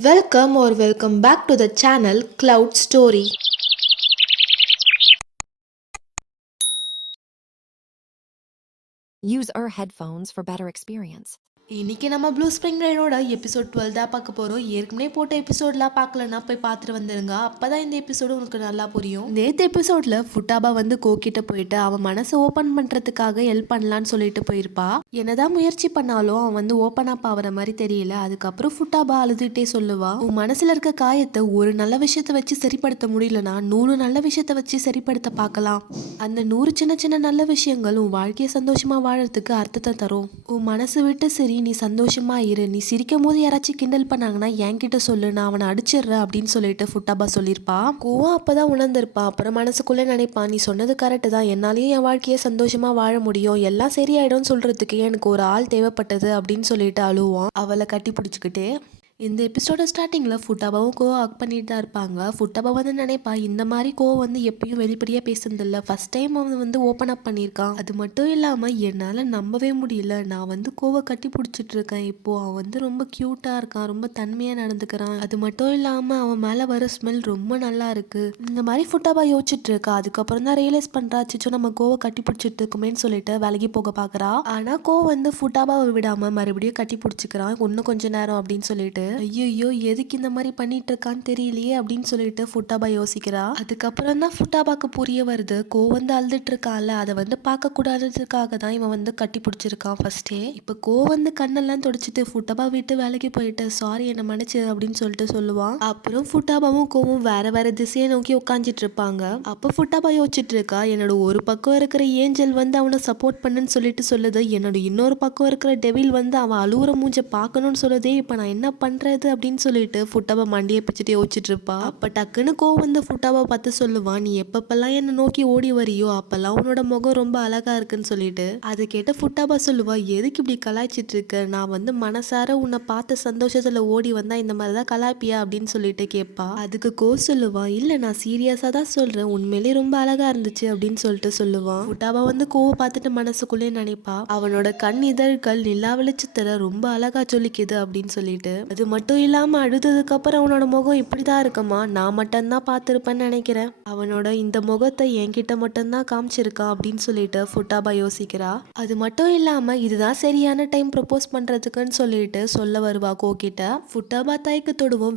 Welcome or welcome back to the channel Cloud Story. Use our headphones for better experience. இன்னைக்கு நம்ம blue spring ரைடோட episode twelve தான் பார்க்க போகிறோம் ஏற்கனவே போட்ட எபிசோட்லாம் பார்க்கலன்னா போய் பார்த்துட்டு வந்துருங்க. அப்போ தான் இந்த எபிசோடு உங்களுக்கு நல்லா புரியும். நேற்று எபிசோடில் ஃபுட்டாபா வந்து கோக்கிட்ட போயிட்டு அவன் மனசை ஓப்பன் பண்ணுறதுக்காக ஹெல்ப் பண்ணலான்னு சொல்லிட்டு போயிருப்பா. என்னதான் முயற்சி பண்ணாலும் அவன் வந்து ஓப்பன் அப் ஆகிற மாதிரி தெரியல. அதுக்கப்புறம் ஃபுட்டாபா அழுதுகிட்டே சொல்லுவா உன் மனசில் இருக்க காயத்தை ஒரு நல்ல விஷயத்தை வச்சு சரிப்படுத்த முடியலனா நூறு நல்ல விஷயத்தை வச்சு சரிப்படுத்த பார்க்கலாம். அந்த நூறு சின்ன சின்ன நல்ல விஷயங்கள் உன் வாழ்க்கையை சந்தோஷமாக வாழறதுக்கு அர்த்தத்தை தரும். உன் மனசு விட்டு சரி நீ சந்தோஷமாக இரு. நீ சிரிக்கும் போது யாராச்சும் கிண்டல் பண்ணாங்கன்னா என்கிட்ட சொல்லு. நான் அவனை அடிச்சிடுறேன் அப்படின்னு சொல்லிட்டு ஃபுட்டாபா சொல்லியிருப்பா. கோவா அப்பதான் உணர்ந்திருப்பா. அப்புறம் மனசுக்குள்ளே நினைப்பான் நீ சொன்னது கரெக்டு தான். என்னாலேயும் என் வாழ்க்கையை சந்தோஷமாக வாழ முடியும். எல்லாம் சரியாயிடும்னு சொல்கிறதுக்கே எனக்கு ஒரு ஆள் தேவைப்பட்டது அப்படின்னு சொல்லிட்டு அழுவான். அவளை கட்டி பிடிச்சிக்கிட்டே இந்த எபிசோட ஸ்டார்டிங்கில் ஃபுட்டாபாவும் கோவா ஆக் பண்ணிட்டு தான் இருப்பாங்க. ஃபுட்டாபா வந்து நினைப்பா இந்த மாதிரி கோவா வந்து எப்பயும் வெளிப்படையாக பேசுனதில்ல ஃபர்ஸ்ட் டைம் அவன் வந்து ஓப்பன் அப் பண்ணியிருக்கான் அது மட்டும் இல்லாமல் என்னால் நம்பவே முடியல. நான் வந்து கோவை கட்டி பிடிச்சிட்டு இருக்கேன். இப்போது அவன் வந்து ரொம்ப க்யூட்டாக இருக்கான். ரொம்ப தன்மையாக நடந்துக்கிறான். அது மட்டும் இல்லாமல் அவன் மேலே வர ஸ்மெல் ரொம்ப நல்லா இருக்குது இந்த மாதிரி ஃபுட்டாபா யோசிச்சுட்டு இருக்கா. அதுக்கப்புறம் தான் ரியலைஸ் பண்ணுறா சிச்சோ நம்ம கோவை கட்டி பிடிச்சிட்டு இருக்கோமேன்னு சொல்லிட்டு வேலைக்கு போக பார்க்குறா ஆனால் கோ வந்து ஃபுட்டாபாவை விடாமல் மறுபடியும் கட்டி பிடிச்சிக்கிறான். இன்னும் கொஞ்ச நேரம் அப்படின்னு சொல்லிட்டு ஐயோ எதுக்கு இந்த மாதிரி பண்ணிட்டு இருக்கான்னு தெரியலையே அப்படின்னு சொல்லிட்டு ஃபுட்டாபா யோசிக்கிறா. அதுக்கப்புறம் தான் ஃபுட்டாபாக்கு புரிய வருது. கோ வந்து அழுதுட்டு இருக்கான்ல அதை வந்து பார்க்க கூடாததுக்காக தான் இவன் வந்து கட்டி பிடிச்சிருக்கான் ஃபர்ஸ்டே இப்போ கோ வந்து கண்ணெல்லாம் தொடச்சிட்டு ஃபுட்டாபா விட்டு வேலைக்கு போயிட்டு சாரி என்ன மன்னிச்சு அப்படின்னு சொல்லிட்டு சொல்லுவான். அப்புறம் ஃபுட்டாபாவும் கோவும் வேற வேற திசையை நோக்கி உட்காந்துட்டு இருப்பாங்க அப்போ ஃபுட்டாபா யோசிச்சுட்டு இருக்கா என்னோட ஒரு பக்கம் இருக்கிற ஏஞ்சல் வந்து அவனை சப்போர்ட் பண்ணுன்னு சொல்லிட்டு சொல்லுது. என்னோட இன்னொரு பக்கம் இருக்கிற டெவில் வந்து அவன் அழுவுற மூஞ்ச பார்க்கணும்னு சொல்லுதே. இப்போ நான் என்ன பண்ணுறது அப்படின்னு சொல்லிட்டு ஃபுட்டாபா மண்டியை பிச்சுட்டு யோசிச்சுட்டு இருப்பா அப்போ டக்குன்னு கோவம் வந்து ஃபுட்டாவை பார்த்து சொல்லுவான் நீ எப்பப்பெல்லாம் என்னை நோக்கி ஓடி வரியோ அப்போல்லாம் உன்னோட முகம் ரொம்ப அழகாக இருக்குன்னு சொல்லிட்டு. அது கேட்ட ஃபுட்டாபா சொல்லுவா எதுக்கு இப்படி கலாய்ச்சிட்டு இருக்க நான் வந்து மனசார உன்னை பார்த்த சந்தோஷத்தில் ஓடி வந்தால் இந்த மாதிரி தான் கலாய்ப்பியா? அப்படின்னு சொல்லிட்டு கேட்பா அதுக்கு கோ சொல்லுவான் இல்லை நான் சீரியஸாக தான் சொல்கிறேன் உண்மையிலேயே ரொம்ப அழகாக இருந்துச்சு அப்படின்னு சொல்லிட்டு சொல்லுவான் ஃபுட்டாபா வந்து கோவை பார்த்துட்டு மனசுக்குள்ளே நினைப்பா அவனோட கண் இதழ்கள் நிலா வெளிச்சத்தில் ரொம்ப அழகா சொல்லிக்குது அப்படின்னு சொல்லிட்டு. அது மட்டும் இல்லாமல் அழுததுக்கு அப்புறம் அவனோட முகம் இப்படிதான் இருக்குமா? நான் மட்டும்தான் பார்த்துருப்பேன்னு நினைக்கிறேன். அவனோட இந்த முகத்தை என்கிட்ட மட்டும்தான் காமிச்சிருக்கான் அப்படின்னு சொல்லிட்டு ஃபுட்டாபா யோசிக்கிறா. அது மட்டும் இல்லாமல் இதுதான் சரியான டைம் ப்ரப்போஸ் பண்ணுறதுக்குன்னு சொல்லிட்டு சொல்ல வருவா கோ கிட்ட ஃபுட்டாபா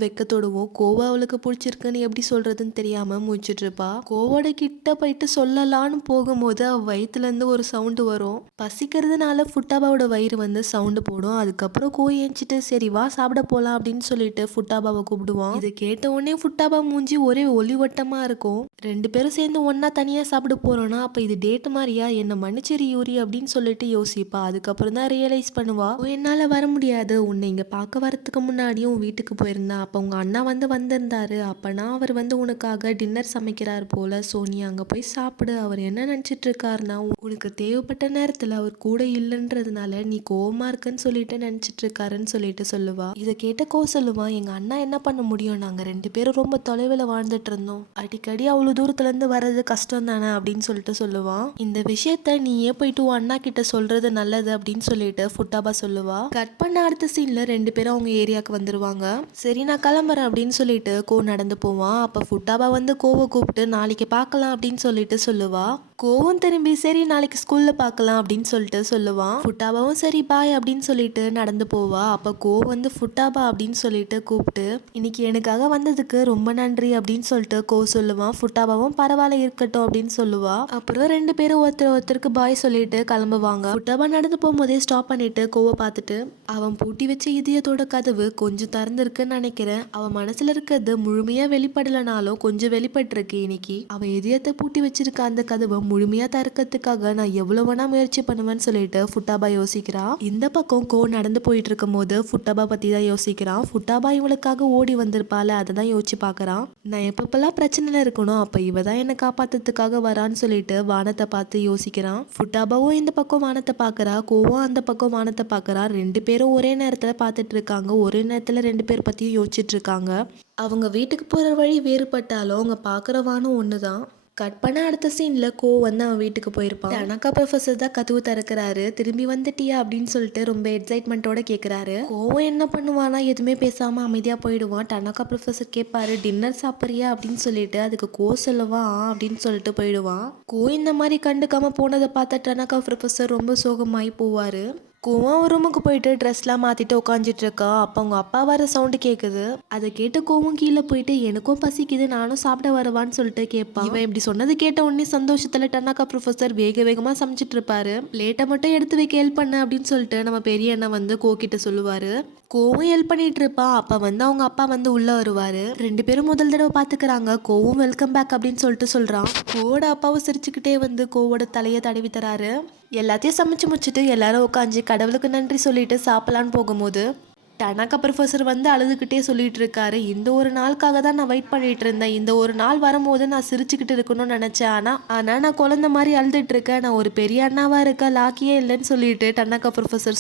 வெக்க தொடுவோம். கோவா அவளுக்கு பிடிச்சிருக்குன்னு எப்படி சொல்கிறதுன்னு தெரியாமல் முடிச்சிட்டு இருப்பா. கோவோட கிட்ட போயிட்டு சொல்லலான்னு போகும்போது அவள் வயிற்றுலேருந்து ஒரு சவுண்டு வரும். பசிக்கிறதுனால ஃபுட்டாபாவோட வயிறு வந்து சவுண்டு போடும். அதுக்கப்புறம் கோ ஏஞ்சிட்டு சரி வா சாப்பிட போகலாம் அப்படின்னு சொல்லிட்டு ஃபுட்டாபாவை கூப்பிடுவான் இதை கேட்ட உடனே ஃபுட்டாபா மூஞ்சி ஒரே ஒளிவட்டமாக இருக்கும். ரெண்டு பேரும் சேர்ந்து ஒன்றா தனியாக சாப்பிட போகிறோன்னா அப்போ இது டேட் மாதிரியா என்னை மன்னிச்சிரு யூரி அப்படின்னு சொல்லிட்டு யோசிப்பா. அதுக்கப்புறம் தான் ரியலைஸ் பண்ணுவா. என்னால் வர முடியாது. உன்னை இங்கே பார்க்க வரதுக்கு முன்னாடியும் வீட்டுக்கு போயிருந்தா அப்போ உங்கள் அண்ணா வந்து வந்திருந்தாரு. அப்போனா அவர் வந்து உனக்காக டின்னர் சமைக்கிறார் போல. சோ நீ போய் சாப்பிடு. அவர் என்ன நினச்சிட்டு இருக்காருன்னா உனக்கு தேவைப்பட்ட நேரத்தில் அவர் கூட இல்லைன்றதுனால நீ கோவமாக இருக்குன்னு சொல்லிட்டு நினச்சிட்டு இருக்காருன்னு சொல்லிட்டு சொல்லுவா. இதை கேட்ட கோ சொல்லுவான் எங்க அண்ணா என்ன பண்ண முடியும்? நாங்க ரெண்டு பேரும் ரொம்ப தொலைவில் வாழ்ந்துட்டு இருந்தோம். அடிக்கடி அவ்வளவு தூரத்துல இருந்து வர்றது கஷ்டம் தானே அப்படின்னு சொல்லிட்டு சொல்லுவான். இந்த விஷயத்த நீ ஏன் போயிட்டு உன் அண்ணா கிட்ட சொல்றது நல்லது அப்படின்னு சொல்லிட்டு ஃபுட்டாபா சொல்லுவா. கட் பண்ண அடுத்த சீன்ல ரெண்டு பேரும் அவங்க ஏரியாவுக்கு வந்துருவாங்க. சரி நான் கிளம்புறேன் அப்படின்னு சொல்லிட்டு கோ நடந்து போவான். அப்ப ஃபுட்டாபா வந்து கோவை கூப்பிட்டு நாளைக்கு பார்க்கலாம் அப்படின்னு சொல்லிட்டு சொல்லுவா. கோவம் திரும்பி சரி நாளைக்கு ஸ்கூல்ல பார்க்கலாம் அப்படின்னு சொல்லிட்டு சொல்லுவான் ஃபுட்டாபாவும் சரி பாய் அப்படின்னு சொல்லிட்டு நடந்து போவா. அப்ப கோ வந்து ஃபுட்டாபா அப்படின்னு சொல்லிட்டு கூப்பிட்டு இன்னைக்கு எனக்காக வந்ததுக்கு ரொம்ப நன்றி அப்படின்னு சொல்லிட்டு கோ சொல்லுவான் ஃபுட்டாபாவும் பரவாயில்ல இருக்கட்டும் அப்படின்னு சொல்லுவா. அப்புறம் ரெண்டு பேரும் ஒருத்தர் ஒருத்தருக்கு பாய் சொல்லிட்டு கிளம்புவாங்க. ஃபுட்டாபா நடந்து போகும்போதே ஸ்டாப் பண்ணிட்டு கோவை பார்த்துட்டு அவன் பூட்டி வச்ச இதயத்தோட கதவு கொஞ்சம் திறந்திருக்குன்னு நினைக்கிறேன். அவன் மனசுல இருக்கிறது முழுமையா வெளிப்படலனாலும் கொஞ்சம் வெளிப்பட்டிருக்கு இன்னைக்கு. அவன் இதயத்தை பூட்டி வச்சிருக்க அந்த கதவை முழுமையாக திறக்கிறதுக்காக நான் எவ்வளோ வேணா முயற்சி பண்ணுவேன்னு சொல்லிட்டு ஃபுட்டாபா யோசிக்கிறான் இந்த பக்கம் கோ நடந்து போயிட்டு இருக்கும் போது ஃபுட்டாபா பற்றி தான் யோசிக்கிறான் ஃபுட்டாபா இவளுக்காக ஓடி வந்திருப்பால அதை தான் யோசிச்சு பார்க்கறான் நான் எப்பப்பெல்லாம் பிரச்சனையில் இருக்கணும் அப்போ இவ தான் என்னை காப்பாற்றுறதுக்காக வரான்னு சொல்லிட்டு வானத்தை பார்த்து யோசிக்கிறான் ஃபுட்டாபாவும் இந்த பக்கம் வானத்தை பார்க்குறா கோவும் அந்த பக்கம் வானத்தை பார்க்கறா ரெண்டு பேரும் ஒரே நேரத்தில் பார்த்துட்டு இருக்காங்க ஒரே நேரத்தில் ரெண்டு பேர் பற்றியும் யோசிச்சுட்டு இருக்காங்க. அவங்க வீட்டுக்கு போகிற வழி வேறுபட்டாலும் அவங்க பார்க்குற வானம் ஒன்று தான் கட் பண்ண அடுத்த சீன்ல கோ வந்து அவன் வீட்டுக்கு போயிருப்பான். அனக்கா ப்ரொஃபசர் தான் கதவு திறக்கிறாரு. திரும்பி வந்துட்டியா அப்படின்னு சொல்லிட்டு ரொம்ப எக்ஸைட்மெண்ட்டோட கேக்குறாரு. கோவம் என்ன பண்ணுவானா எதுவுமே பேசாம அமைதியா போயிடுவான். டனக்கா ப்ரொஃபசர் கேட்பாரு டின்னர் சாப்பிட்றியா? அப்படின்னு சொல்லிட்டு அதுக்கு கோ சொல்லுவான் அப்படின்னு சொல்லிட்டு போயிடுவான். கோ இந்த மாதிரி கண்டுக்காம போனதை பார்த்த டனக்கா ப்ரொஃபசர் ரொம்ப சோகமாயி போவாரு. கோவம் ரூமுக்கு போயிட்டு ட்ரெஸ்லாம் மாற்றிட்டு உட்காந்துட்டு இருக்கா அப்போ அவங்க அப்பா வர சவுண்டு கேட்குது அதை கேட்டு கோவம் கீழே போயிட்டு எனக்கும் பசிக்குது நானும் சாப்பிட வரவான்னு சொல்லிட்டு கேட்பான். இவன் இப்படி சொன்னது கேட்ட உடனே சந்தோஷத்தில் டன்னாக்கா ப்ரொஃபசர் வேக வேகமாக சமைச்சிட்டு இருப்பாரு. லேட்டை மட்டும் எடுத்து வைக்க ஹெல்ப் பண்ண அப்படின்னு சொல்லிட்டு நம்ம பெரிய அண்ணன் வந்து கோக்கிட்ட சொல்லுவார். கோவும் ஹெல்ப் பண்ணிட்டு இருப்பா அப்ப வந்து அவங்க அப்பா வந்து உள்ள வருவாரு. ரெண்டு பேரும் முதல் தடவை பாத்துக்கிறாங்க. கோவும் வெல்கம் பேக் அப்படின்னு சொல்லிட்டு சொல்றான். கோவோட அப்பாவும் சிரிச்சுக்கிட்டே வந்து கோவோட தலையை தடவி தராரு. எல்லாத்தையும் சமைச்சு முடிச்சுட்டு எல்லாரும் உட்காந்து கடவுளுக்கு நன்றி சொல்லிட்டு சாப்பிடலான்னு போகும்போது டனாக்கா ப்ரொஃபஸர் வந்து அழுதுகிட்டே சொல்லிட்டு இருக்காரு இந்த ஒரு நாளுக்காக தான் நான் வெயிட் பண்ணிட்டு இருந்தேன் இந்த ஒரு நாள் வரும்போது நான் சிரிச்சுக்கிட்டு இருக்கணும்னு நினச்சேன். ஆனால் ஆனால் நான் குழந்தை மாதிரி அழுதுட்டு இருக்கேன். நான் ஒரு பெரிய அண்ணாவாக இருக்கேன் லாக்கியே இல்லைன்னு சொல்லிட்டு டன்னாக்கா ப்ரொஃபஸர்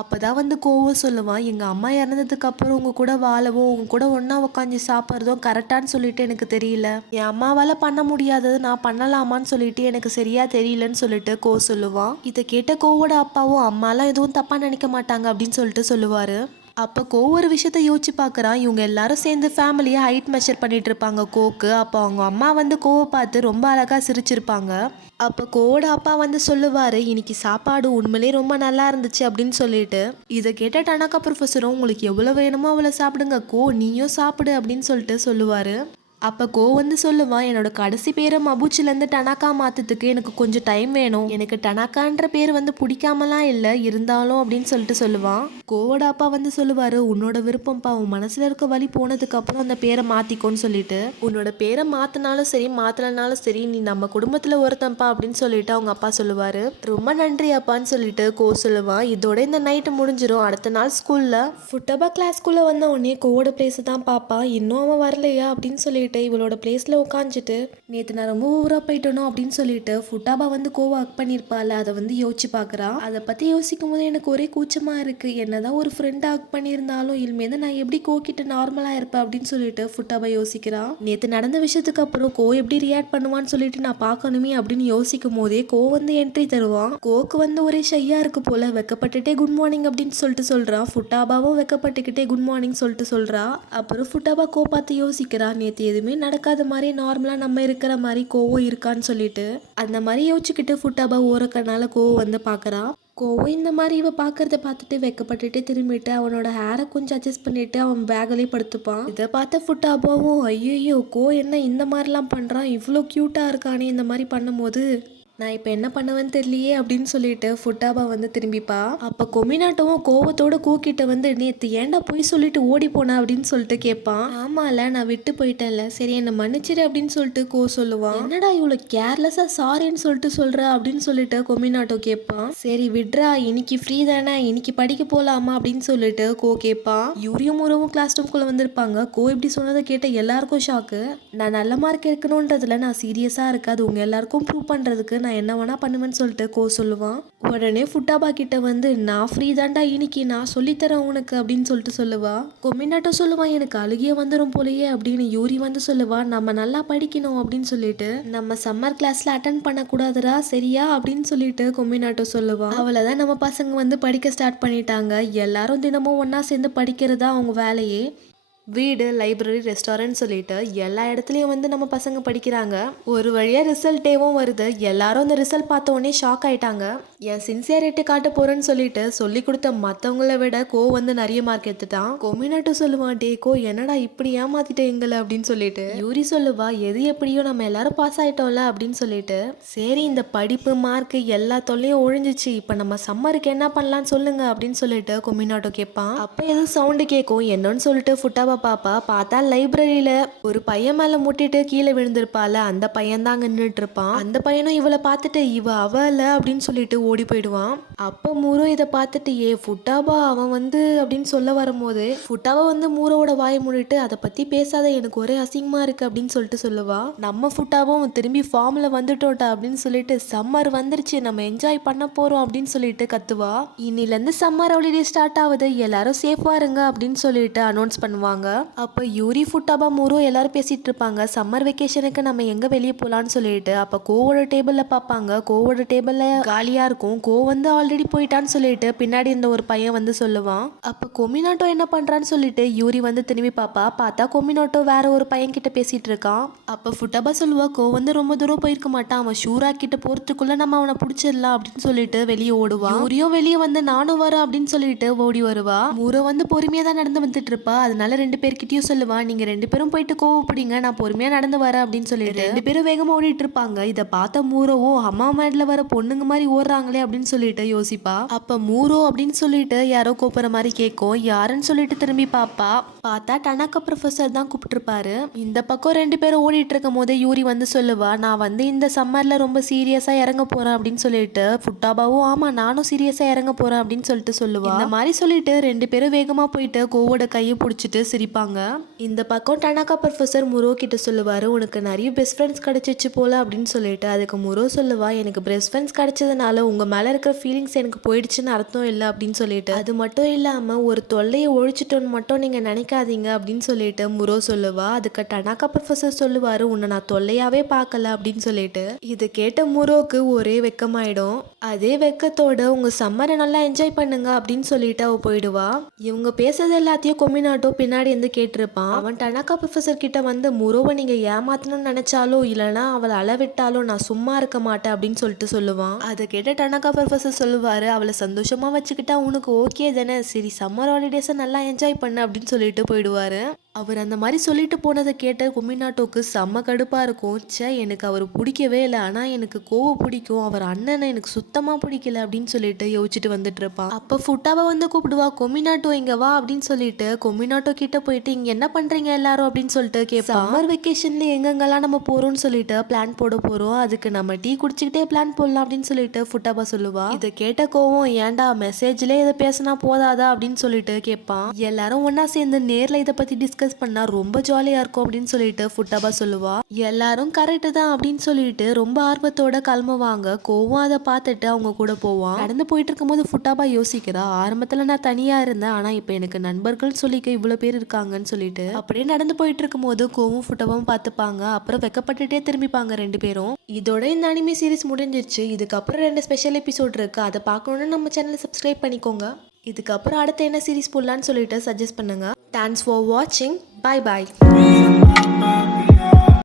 அப்போ தான் வந்து கோவம் சொல்லுவான். எங்கள் அம்மா இறந்ததுக்கு அப்புறம் கூட வாழவோ உங்க கூட ஒன்றா உட்காந்து சாப்பிட்றதும் கரெக்டான்னு சொல்லிட்டு எனக்கு தெரியல. என் அம்மாவால் பண்ண முடியாதது நான் பண்ணலாமான்னு சொல்லிட்டு எனக்கு சரியாக தெரியலன்னு சொல்லிட்டு கோ சொல்லுவான். இதை கேட்ட கோவோட அப்பாவும் அம்மாலாம் எதுவும் தப்பாக நினைக்க மாட்டாங்க அப்படின்னு சொல்லிட்டு சொல்லுவார். அப்போ கோ ஒரு விஷயத்த யோசிச்சு பார்க்குறான் இவங்க எல்லாரும் சேர்ந்து ஃபேமிலியை ஹைட் மெஷர் பண்ணிட்டு இருப்பாங்க. கோக்கு அப்போ அவங்க அம்மா வந்து கோவை பார்த்து ரொம்ப அழகாக சிரிச்சிருப்பாங்க. அப்போ கோவோட அப்பா வந்து சொல்லுவார் இன்னைக்கு சாப்பாடு உண்மையிலே ரொம்ப நல்லா இருந்துச்சு அப்படின்னு சொல்லிட்டு. இதை கேட்ட டனக்கா ப்ரொஃபஸரும் உங்களுக்கு எவ்வளோ வேணுமோ அவ்வளோ சாப்பிடுங்க. கோ நீயும் சாப்பிடு அப்படின்னு சொல்லிட்டு சொல்லுவார். அப்போ கோ வந்து சொல்லுவான் என்னோட கடைசி பேரை மபூச்சிலேருந்து டனாக்கா மாற்றத்துக்கு எனக்கு கொஞ்சம் டைம் வேணும். எனக்கு டனாக்கான்ற பேர் வந்து பிடிக்காமலாம் இல்லை இருந்தாலும் அப்படின்னு சொல்லிட்டு சொல்லுவான் கோவோட அப்பா வந்து சொல்லுவார் உன்னோட விருப்பம்ப்பா உன் மனசில் இருக்க வழி போனதுக்கப்புறம் அந்த பேரை மாற்றிக்கோன்னு சொல்லிட்டு. உன்னோட பேரை மாற்றினாலும் சரி மாற்றலனாலும் சரி நீ நம்ம குடும்பத்தில் ஒருத்தன்ப்பா அப்படின்னு சொல்லிட்டு அவங்க அப்பா சொல்லுவார். ரொம்ப நன்றி அப்பான்னு சொல்லிட்டு கோ சொல்லுவான் இதோட இந்த நைட்டு முடிஞ்சிடும் அடுத்த நாள் ஸ்கூலில் ஃபுட்டபா கிளாஸ்க்குள்ளே வந்த உடனே கோவோட பிளேஸை தான் பாப்பா. இன்னும் அவன் வரலையா? அப்படின்னு சொல்லிட்டு இவளோட பிளேஸில் உட்காந்துட்டு நேற்று நான் ரொம்ப ஊராக போயிட்டனோ? அப்படின்னு சொல்லிட்டு ஃபுட்டாபா வந்து கோவா ஒர்க் பண்ணியிருப்பாள் அதை வந்து யோசிச்சு பார்க்குறா அதை பற்றி யோசிக்கும் போது எனக்கு ஒரே கூச்சமாக இருக்குது என்னதான் ஒரு ஃப்ரெண்டாக ஒர்க் பண்ணியிருந்தாலும் இனிமேல் நான் எப்படி கோக்கிட்டு நார்மலாக இருப்பேன் அப்படின்னு சொல்லிட்டு ஃபுட்டாபா யோசிக்கிறா. நேற்று நடந்த விஷயத்துக்கு அப்புறம் கோ எப்படி ரியாக்ட் பண்ணுவான்னு சொல்லிட்டு நான் பார்க்கணுமே அப்படின்னு யோசிக்கும் போதே கோ வந்து என்ட்ரி தருவான். கோக்கு வந்து ஒரே ஷையாக இருக்கு போல வெக்கப்பட்டுட்டே குட் மார்னிங் அப்படின்னு சொல்லிட்டு சொல்கிறான் ஃபுட்டாபாவும் வெக்கப்பட்டுக்கிட்டே குட் மார்னிங் சொல்லிட்டு சொல்கிறா அப்புறம் ஃபுட்டாபா கோ பார்த்து யோசிக்கிறா. நேற்று எதுவுமே நடக்காத மாதிரி நார்மலாக நம்ம இருக்கிற மாதிரி கோவம் இருக்கான்னு சொல்லிட்டு அந்த மாதிரி யோசிச்சுக்கிட்டு ஃபுட்டாபா ஓரக்கனால கோவம் வந்து பார்க்குறான் கோவம் இந்த மாதிரி இவ பார்க்கறத பார்த்துட்டு வெக்கப்பட்டுட்டு திரும்பிட்டு அவனோட ஹேரை கொஞ்சம் அட்ஜஸ்ட் பண்ணிட்டு அவன் பேக்லேயே படுத்துப்பான். இதை பார்த்த ஃபுட்டாபாவும் ஐயோ கோ என்ன இந்த மாதிரிலாம் பண்ணுறான் இவ்வளோ க்யூட்டாக இருக்கானே இந்த மாதிரி பண்ணும்போது. நான் இப்போ என்ன பண்ணுவேன்னு தெரியலையே அப்படின்னு சொல்லிட்டு ஃபுட்டாபா வந்து திரும்பிப்பா. அப்போ கொமினாட்டவும் கோவத்தோட கூக்கிட்ட வந்து நேற்று ஏன்டா போய் சொல்லிட்டு ஓடி போனா? அப்படின்னு சொல்லிட்டு கேட்பான் ஆமால நான் விட்டு போயிட்டேன்ல. சரி என்னை மன்னிச்சிரு அப்படின்னு சொல்லிட்டு கோ சொல்லுவான் என்னடா இவ்வளோ கேர்லெஸ்ஸாக சாரின்னு சொல்லிட்டு சொல்கிற அப்படின்னு சொல்லிட்டு கொமினாட்டோ கேட்பான் சரி விட்ரா இன்னைக்கு ஃப்ரீ தானே. இன்னைக்கு படிக்க போகலாமா அப்படின்னு சொல்லிட்டு கோ கேட்பான் யூரியும் உறவும் கிளாஸ் ரூம்குள்ளே வந்திருப்பாங்க. கோ இப்படி சொன்னதை கேட்ட எல்லாருக்கும் ஷாக்கு நான் நல்ல மார்க் எடுக்கணுன்றதுல நான் சீரியஸாக இருக்காது உங்கள் எல்லாருக்கும் ப்ரூவ் பண்ணுறதுக்கு நான் என்ன வேணா பண்ணுவேன்னு சொல்லிட்டு கோ சொல்லுவான். உடனே ஃபுட்டாபா கிட்ட வந்து நான் ஃப்ரீ தாண்டா இன்னைக்கு நான் சொல்லித்தரேன் உனக்கு அப்படின்னு சொல்லிட்டு சொல்லுவா. கொமினாட்டோ சொல்லுவான் எனக்கு அழுகிய வந்துடும் போலயே அப்படின்னு யூரி வந்து சொல்லுவா. நம்ம நல்லா படிக்கணும் அப்படின்னு சொல்லிட்டு நம்ம சம்மர் கிளாஸ்ல அட்டன் பண்ணக்கூடாதுடா சரியா? அப்படின்னு சொல்லிட்டு கொமினாட்டோ சொல்லுவா. அவ்வளோதான் நம்ம பசங்க வந்து படிக்க ஸ்டார்ட் பண்ணிட்டாங்க. எல்லாரும் தினமும் ஒன்றா சேர்ந்து படிக்கிறதா அவங்க வேலையே. வீடு லைப்ரரி ரெஸ்டாரண்ட் சொல்லிட்டு எல்லா இடத்துலையும் வந்து நம்ம பசங்க படிக்கிறாங்க. ஒரு வழியாக ரிசல்ட் டேவும் வருது. எல்லாரும் அந்த ரிசல்ட் பார்த்த உடனே ஷாக் ஆயிட்டாங்க. என் சின்சியாரிட்டி காட்ட போறேன்னு சொல்லிட்டு சொல்லி கொடுத்த மற்றவங்கள விட கோ வந்து நிறைய மார்க் எடுத்துட்டான். கொமினாட்டோ சொல்லுவான் டே கோ என்னடா இப்படி ஏமாத்திட்ட எங்களை? அப்படின்னு சொல்லிட்டு யூரி சொல்லுவா எது எப்படியோ நம்ம எல்லாரும் பாஸ் ஆயிட்டோம்ல? அப்படின்னு சொல்லிட்டு சரி இந்த படிப்பு மார்க் எல்லா தொல்லையும் ஒழிஞ்சிச்சு. இப்போ நம்ம சம்மருக்கு என்ன பண்ணலாம்னு சொல்லுங்க? அப்படின்னு சொல்லிட்டு கொமினாட்டோ கேட்பான். அப்போ எதுவும் சவுண்டு கேட்கும். என்னன்னு சொல்லிட்டு ஃபுட்டாவா பாப்பா பார்த்தா லைப்ரரியில ஒரு பையன் மேல முட்டிட்டு கீழே விழுந்திருப்பால அந்த பையன் தான் நின்றுட்டு இருப்பான். அந்த பையனும் இவளை பார்த்துட்டு இவ அவல அப்படின்னு சொல்லிட்டு ஓடி போயிடுவான். அப்போ மூரோ இதை பார்த்துட்டு ஏ ஃபுட்டாபா அவன் வந்து அப்படின்னு சொல்ல வரும்போது ஃபுட்டாவை வந்து மூரோவோட வாயை மூடிட்டு அதை பற்றி பேசாத எனக்கு ஒரே அசிங்கமாக இருக்குது அப்படின்னு சொல்லிட்டு சொல்லுவா. நம்ம ஃபுட்டாவும் திரும்பி ஃபார்மில் வந்துட்டோட்டா அப்படின்னு சொல்லிட்டு சம்மர் வந்துருச்சு நம்ம என்ஜாய் பண்ண போகிறோம் அப்படின்னு சொல்லிட்டு கத்துவா. இன்னிலேருந்து சம்மர் ஹாலிடே ஸ்டார்ட் ஆகுது எல்லாரும் சேஃபாக இருங்க அப்படின்னு சொல்லிட்டு அனௌன்ஸ் பண்ணுவாங்க. அப்போ யூரி ஃபுட்டாபா மூரோ எல்லாரும் பேசிட்டு இருப்பாங்க. சம்மர் வெக்கேஷனுக்கு நம்ம எங்கே வெளியே போகலான்னு சொல்லிட்டு அப்போ கோவோட டேபிளில் பார்ப்பாங்க. கோவோட டேபிளில் காலியாக இருக்கும் கோ வந்து ஆல்ரெடி போயிட்டான்னு சொல்லிட்டு பின்னாடி இருந்த ஒரு பையன் வந்து சொல்லுவான். அப்போ கொமினாட்டோ என்ன பண்ணுறான்னு சொல்லிட்டு யூரி வந்து திரும்பி பாப்பா. பார்த்தா கொமினாட்டோ வேற ஒரு பையன் கிட்ட பேசிட்டு இருக்கான். அப்போ ஃபுட்டாபா சொல்லுவா கோ வந்து ரொம்ப தூரம் போயிருக்க மாட்டான். அவன் ஷூரா கிட்ட போகிறதுக்குள்ள நம்ம அவனை பிடிச்சிடலாம் அப்படின்னு சொல்லிட்டு வெளியே ஓடுவான் யூரியும் வெளியே வந்து நானும் வரேன் அப்படின்னு சொல்லிட்டு ஓடி வருவா. மூரோ வந்து பொறுமையாக தான் நடந்து வந்துட்டு இருப்பா. அதனால ரெண்டு பேர்கிட்டயும் சொல்லுவா நீங்க ரெண்டு பேரும் போயிட்டு கோவப்படுங்க நான் பொறுமையா நடந்து வரேன் அப்படின்னு சொல்லிட்டு. ரெண்டு பேரும் வேகமா ஓடிட்டு இருப்பாங்க. இதை பார்த்த மூரோவோ அம்மா மேட்ல வர பொண்ணுங்க மாதிரி ஓடுறாங்களே அப்படின்னு சொல்லிட்டு யோசிப்பா. அப்ப மூரோ அப்படின்னு சொல்லிட்டு யாரோ கூப்பிடுற மாதிரி கேட்கும் யாருன்னு சொல்லிட்டு திரும்பி பாப்பா. பார்த்தா டனாக்கா ப்ரொஃபசர் தான் கூப்பிட்டுருப்பாரு. இந்த பக்கம் ரெண்டு பேரும் ஓடிட்டு இருக்கும் போதே யூரி வந்து சொல்லுவா நான் வந்து இந்த சம்மர்ல ரொம்ப சீரியஸா இறங்க போறேன் அப்படின்னு சொல்லிட்டு ஃபுட்டாபாவும் ஆமா நானும் சீரியஸா இறங்க போறேன் அப்படின்னு சொல்லிட்டு சொல்லுவா. இந்த மாதிரி சொல்லிட்டு ரெண்டு பேரும் வேகமா போயிட்டு கோவோட கையை பிடிச்சிட்டு சிரிப்பாங்க. இந்த பக்கம் டனாக்கா ப்ரொஃபசர் முரோ கிட்ட சொல்லுவாரு உனக்கு நிறைய பெஸ்ட் ஃப்ரெண்ட்ஸ் கிடைச்சிச்சு போல அப்படின்னு சொல்லிட்டு. அதுக்கு முரோ சொல்லுவா எனக்கு பெஸ்ட் ஃப்ரெண்ட்ஸ் கிடைச்சதுனால உங்கள் மேலே இருக்கிற ஃபீலிங்ஸ் எனக்கு போயிடுச்சுன்னு அர்த்தம் இல்லை அப்படின்னு சொல்லிட்டு. அது மட்டும் இல்லாமல் ஒரு தொல்லையை ஒழிச்சிட்டோன்னு மட்டும் நீங்கள் நினைக்காதீங்க அப்படின்னு சொல்லிட்டு முரோ சொல்லுவா. அதுக்கு டனாக்கா ப்ரொஃபசர் சொல்லுவார் உன்னை நான் தொல்லையாகவே பார்க்கல அப்படின்னு சொல்லிட்டு. இது கேட்ட முரோக்கு ஒரே வெக்கமாயிடும். அதே வெக்கத்தோட உங்கள் சம்மரை நல்லா என்ஜாய் பண்ணுங்க அப்படின்னு சொல்லிட்டு அவள் போயிடுவா. இவங்க பேசுறது எல்லாத்தையும் கொமினாட்டோ பின்னாடி இருந்து கேட்டிருப்பான். அவன் டனாக்கா ப்ரொஃபசர் கிட்ட வந்து முரோவை நீங்கள் ஏமாத்தணும்னு நினைச்சாலோ இல்லைனா அவளை அளவிட்டாலோ நான் சும்மா இருக்க மாட்டேன் அப்படின்னு சொல்லிட்டு சொல்லுவான். அதை கேட்ட டனாக்கா ப்ரொஃபஸர் சொல்லுவார். அவளை சந்தோஷமாக வச்சுக்கிட்டா உனக்கு ஓகே தானே? சரி சம்மர் ஹாலிடேஸை நல்லா என்ஜாய் பண்ண அப்படின்னு சொல்லிட்டு போயிடுவார். அவர் அந்த மாதிரி சொல்லிட்டு போனதை கேட்ட குமினாட்டோக்கு செம்ம கடுப்பாக இருக்கும். ச்சே எனக்கு அவர் பிடிக்கவே இல்லை. ஆனால் எனக்கு கோவ பிடிக்கும். அவர் அண்ணனை எனக்கு சுத்தமாக பிடிக்கல அப்படின்னு சொல்லிட்டு யோசிச்சுட்டு வந்துட்டு இருப்பான் அப்போ ஃபுட்டாவை வந்து கூப்பிடுவா. கொமினாட்டோ இங்கே வா அப்படின்னு சொல்லிட்டு கொமினாட்டோ கிட்ட போயிட்டு இங்கே என்ன பண்ணுறீங்க எல்லாரும்? அப்படின்னு சொல்லிட்டு கேட்பா சம்மர் வெக்கேஷனில் எங்கெங்கெல்லாம் நம்ம போகிறோம்னு சொல்லிட்டு பிளான் போட போகிறோம் அதுக்கு நம்ம டீ குடிச்சிக்கிட்டே பிளான் போடலாம் அப்படின்னு சொல்லிட்டு ஃபுட்டாபா சொல்லுவா. இதை கேட்ட கோவம் ஏன்டா மெசேஜ்லேயே இதை பேசினா போதாதா? அப்படின்னு சொல்லிட்டு கேட்பான் எல்லாரும் ஒன்றா சேர்ந்து நேரில் இதை பற்றி டிஸ்கஸ் பண்ணா ரொம்ப ஜாலியா இருக்கும் அப்படின்னு சொல்லிட்டு ஃபுட்டாபா சொல்லுவா. எல்லாரும் கரெக்டு தான் அப்படின்னு சொல்லிட்டு ரொம்ப ஆர்வத்தோட கிளம்புவாங்க. கோவம் அதை பார்த்துட்டு அவங்க கூட போவான் நடந்து போயிட்டு இருக்கும்போது ஃபுட்டாபா யோசிக்கிறா. ஆரம்பத்துல நான் தனியா இருந்தேன். ஆனா இப்போ எனக்கு நண்பர்கள் சொல்லிக்க இவ்வளவு பேர் இருக்காங்கன்னு சொல்லிட்டு அப்படியே நடந்து போயிட்டு இருக்கும்போது கோவும் ஃபுட்டாபாவும் பார்த்துப்பாங்க. அப்புறம் வெக்கப்பட்டுட்டே திரும்பிப்பாங்க ரெண்டு பேரும். இதோட இந்த அனிமே சீரிஸ் முடிஞ்சிருச்சு. இதுக்கப்புறம் ரெண்டு ஸ்பெஷல் எபிசோட் இருக்கு. அதை பார்க்கணுன்னு நம்ம சேனலை சப்ஸ்கிரைப் பண்ணிக்கோங்க. இதுக்கப்புறம் அடுத்து என்ன சீரிஸ் போடலான்னு சொல்லிட்டு சஜஸ்ட் பண்ணுங்க. தேங்க்ஸ் ஃபார் வாட்சிங் பை பாய்